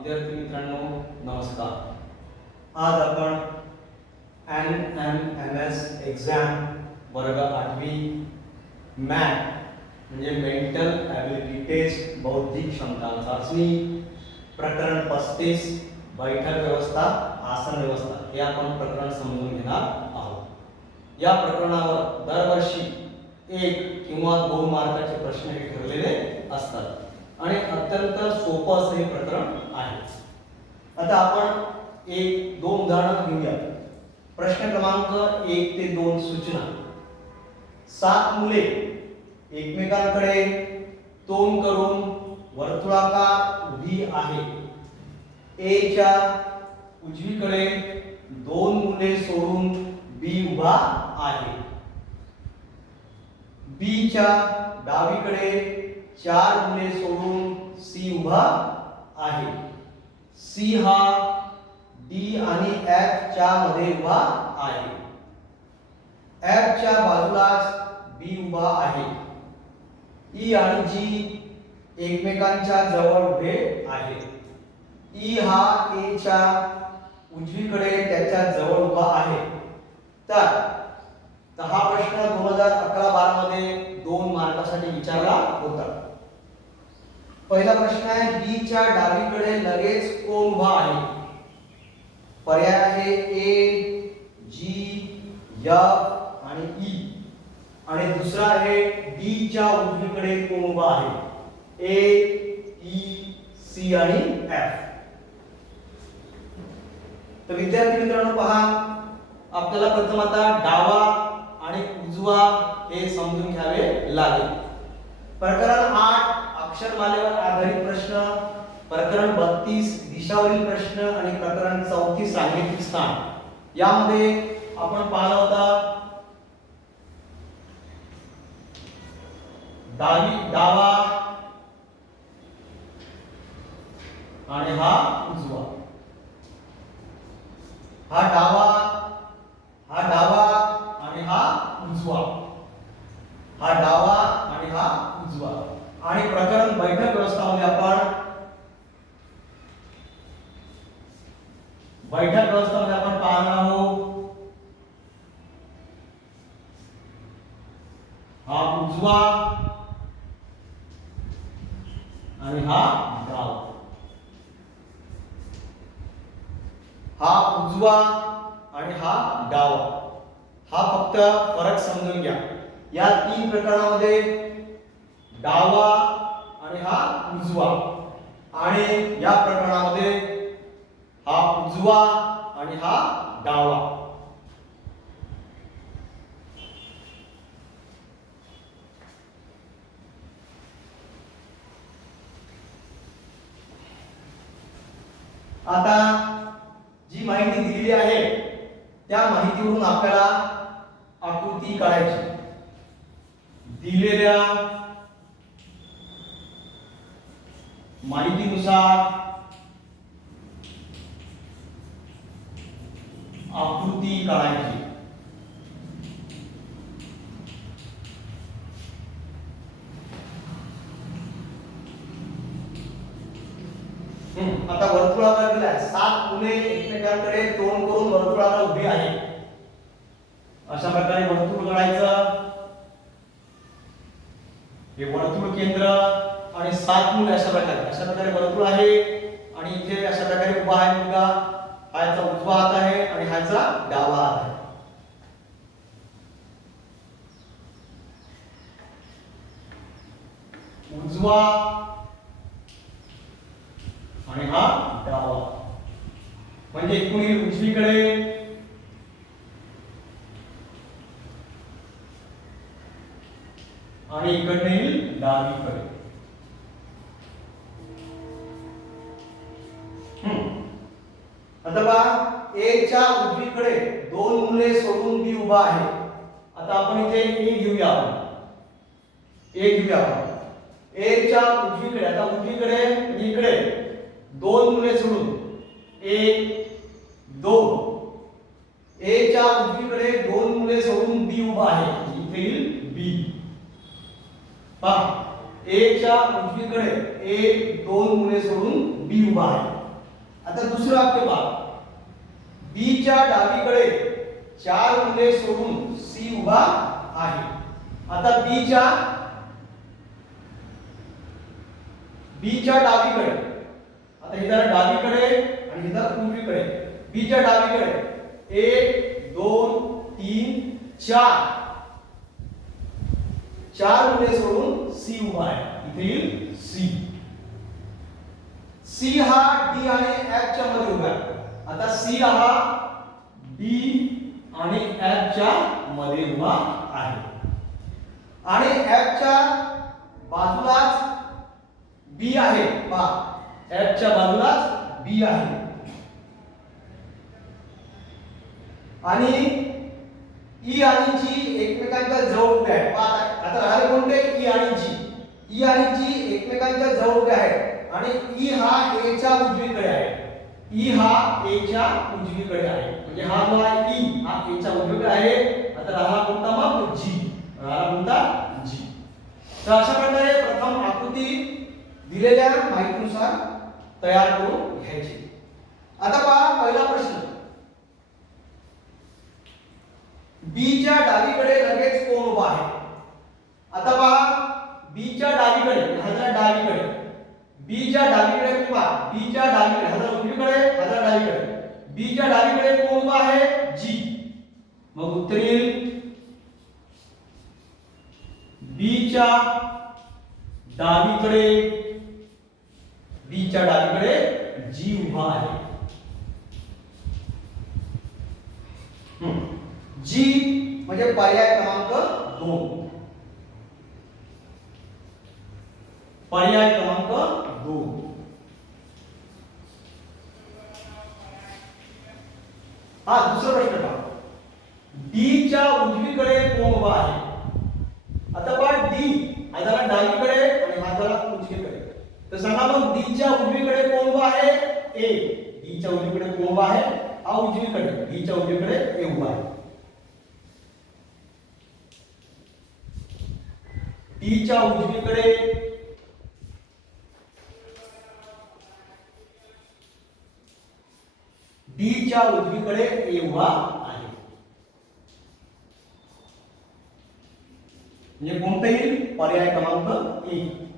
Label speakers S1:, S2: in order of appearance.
S1: विद्यार्थी मित्रांनो नमस्कार.
S2: आज आपण N M M S exam
S1: वर्ग आठवी मॅथ म्हणजे मेंटल ॲबिलिटी टेस्ट बौद्धिक क्षमता चाचणी
S2: प्रकरण पस्तीस
S1: बैठक व्यवस्था आसन व्यवस्था हे आपण प्रकरण समजून घेणार आहोत. या प्रकरणावर दरवर्षी एक किंवा दोन मार्काचे प्रश्न हे ठरलेले असतात. आणि अत्यंत सोपं असं हे प्रकरण आहे. आता आपण एक दोन उदाहरणं घेऊया प्रश्न क्रमांक एक ते दोन सूचना. सात मुले एकमेकांकडे तोंड करून वर्तुळाकार उभी आहे. ए च्या उजवीकडे दोन मुले सोडून बी उभा आहे. बी च्या डावीकडे चार मुले सोडून सी उभा आहे. सी हा डी आणि एफ च्या मध्ये उभा आहे. एफ च्या बाजूलाच बी उभा आहे. ई आणि जी एकमेकांच्या जवळ उभे आहेत ई e हा ए च्या उजवीकडे त्याच्याजवळ उभा आहे. तर तर हा प्रश्न दोन हजार अकरा बारा मध्ये दोन मार्कासाठी विचारला होता. पहिला प्रश्न आहे बी च्या डावीकडे लगेच कोण उभा आहे? पर्याय आहे ए जी एफ आणि ई आणि दुसरा आहे डी च्या उजवीकडे कोण उभा आहे? ए ई सी आणि एफ तर विद्यार्थी मित्रांनो पहा आपल्याला प्रथम आता डावा आणि उजवा हे समजून घ्यावे लागेल. प्रकरण आठ अक्षरमालेवर आधारित प्रश्न प्रकरण बत्तीस दिशावरील प्रश्न आणि प्रकरण चौतीस सांगितिक स्थान. यामध्ये आपण पाहिला होता डावी डावा आणि हा उजवा. हा डावा हा डावा आणि हा उजवा. हा डावा उजवा आणि प्रकरण बैठक व्यवस्थामध्ये आपण बैठक व्यवस्थामध्ये आपण पाहणार आहोत. हा उजवा. आणि हा डाव हा उजवा आणि हा डावा. हा फक्त फरक समजून घ्या. या तीन प्रकरणामध्ये डावा आणि हा उजवा. आणि या प्रकरणामध्ये हा उजवा आणि हा डावा. आता जी माहिती दिलेली आहे त्या माहितीवरून आपल्याला आकृती काढायची. दिलेल्या माहितीनुसार आकृती काढायची. हम्म, आता वर्तुळाकार दिलाय सात पुणे एकमेकांकडे तोंड करून वर्तुळाकार उभी आहे. अशा प्रकारे वर्तुळ काढायचं. हे वर्तुळ केंद्र आणि सात मुले अशा प्रकारे अशा प्रकारे वर्तुळ आहे. आणि इथे अशा प्रकारे उभा आहे मुलगा. हा याचा उजवा हात आहे आणि हा याचा डावा हात आहे. उजवा आणि हा डावा. म्हणजे एकूण येईल उजवीकडे आणि इकडे येईल डावीकडे. च्या दोन मुले सोडून बी उभा आहे. आता आपण इथे ए घेऊया आपण. ए घेऊया आपण. ए च्या उजवीकडे आता उजवीकडे आणि इकडे. दोन मुले सोडून. एक दोन. ए च्या उजवीकडे दोन मुले सोडून बी उभा आहे. इथे येईल बी पहा ए च्या उजवीकडे एक दोन मुले सोडून बी उभा आहे. आता दुसरं वाक्य पहा. बी च्या डावीकडे चार मुले सोडून सी उभा आहे. आता बी च्या बी च्या डावीकडे. आता हे जरा डावीकडे आणि हे जरा उजवीकडे. बी च्या डावीकडे. एक दोन तीन चार. चार मुले सोडून सी उभा आहे. इथे येईल सी सी हा डी आणि एफ च्या मध्ये उभा आहे. आता सी हा डी आणि एफ च्या मध्ये उभा आहे. आणि एफ च्या बाजूलाच बी आहे. पा एफ च्या बाजूलाच बी आहे. आणि ई आणि जी एकमेकांच्या जवळ उभे आहेत. आता राहिले कोणते? ई आणि जी ई e आणि जी एकमेकांच्या जवळ उभे आहेत. आणि ई हा ए च्या उजवीकडे आहे. ई हा ए च्या उजवीकडे आहे. म्हणजे हा जो आहे ई हा ए च्या उजवीकडे आहे. आता राहिला कोणता मग? जी राहिला कोणता? जी तर अशा प्रकारे प्रथम आकृती दिलेल्या माहितीनुसार तयार करून घ्यायची. आता पहा पहिला प्रश्न. बी च्या डावीकडे लगेच कोण उभा आहे? आता पहा बी च्या डावीकडे हा डावीकडे. बी च्या डावीकडे कोण उभा बी च्या डावीकडे हा जरा उजवीकडे हा डावीकडे. बी च्या डावीकडे कोण उभा आहे? जी मग उत्तर येईल बी च्या डावीकडे बी च्या डावीकडे जी उभा आहे. जी म्हणजे पर्याय क्रमांक दोन. पर्याय क्रमांक दोन. हा दुसरा प्रश्न पहा. डी च्या उजवीकडे कोण उभा आहे? आता पहा डी हा डावीकडे आणि हा जरा उजवीकडे. तर सांगा मग डी च्या उजवीकडे कोण उभा आहे? ए डी च्या उजवीकडे कोण उभा आहे? हा उजवीकडे. डी च्या उजवीकडे ए उभा आहे. डी च्या उजवीकडे टी च्या उजवीकडे एवढा आहे. म्हणजे कोणतं येईल पर्याय क्रमांक एक.